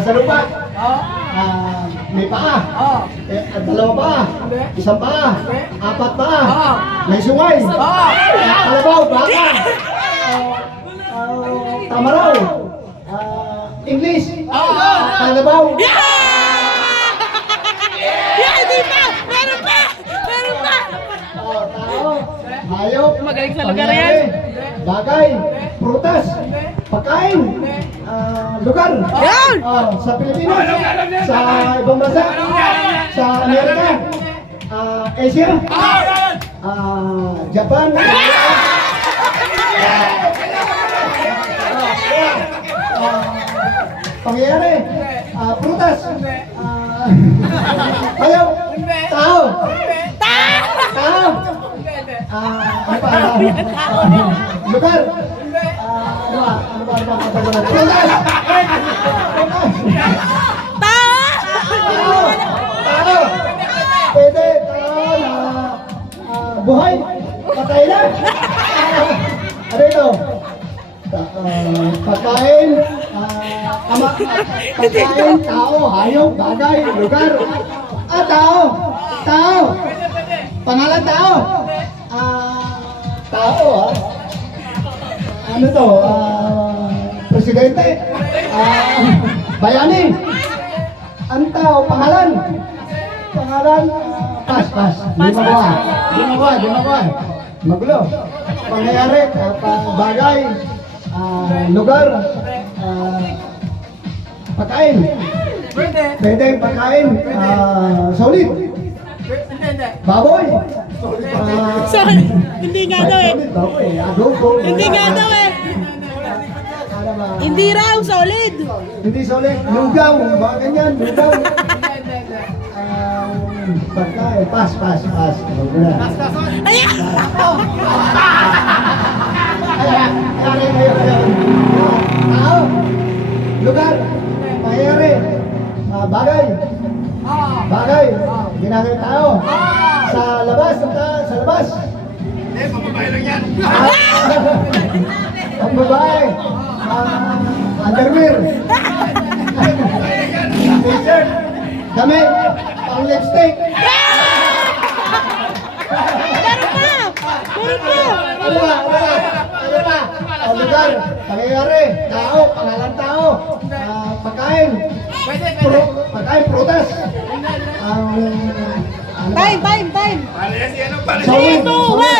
nasa lupa. May paa. Dalawa paa. Isang paa. Apat paa. May sungay. Kalabaw, baka. Tamaraw. English. Kalabaw. Hindi pa! Meron pa! Meron pa! Tao. Hayop. Magaling sa lugar yan. Bagay. Prutas. Pagkain. Lugar. Yan! Sa Pilipinas. Sa ibang bansa. Sa Amerika. Asia. Japan. Pangyayari. Prutas. Hayop. Tao. Tao. Lugar. Ano ba? Prutas. Tao. Tao. Pwede. Tao na buhay. Patay na. Ano ito? Pagkain, pagkain, tao, hayop, bagay, lugar. Tao. Tao. Pangalan tao. Tao, ano to? Presidente. Bayani. Ang tao, pangalan. Pangalan, pas. Di magawa. Magulo. Pangyayari, bagay, lugar, pagkain. Pwede pagkain, solid. Baboy. Sorry, hindi nga daw eh. Baboy, adobo. Hindi nga daw eh. Ano ba? Hindi raw, solid. Hindi solid. Lugaw, mga ganyan, lugaw. Pagkain, pas. Huwag na. Ayan! Tao, lugar, pangyayari, bagay, ginagay tao, sa labas, sa labas. Eh, pababae lang yan. Ang babae, underwear, t-shirt, damit, pang lipstick. Ano ba? Ang lugar, pangyayari, tao, pangalan tao, pagkain, pagkain, prutas. Time! Paano yan? Si ano? Paano yan? Solid. Two, one!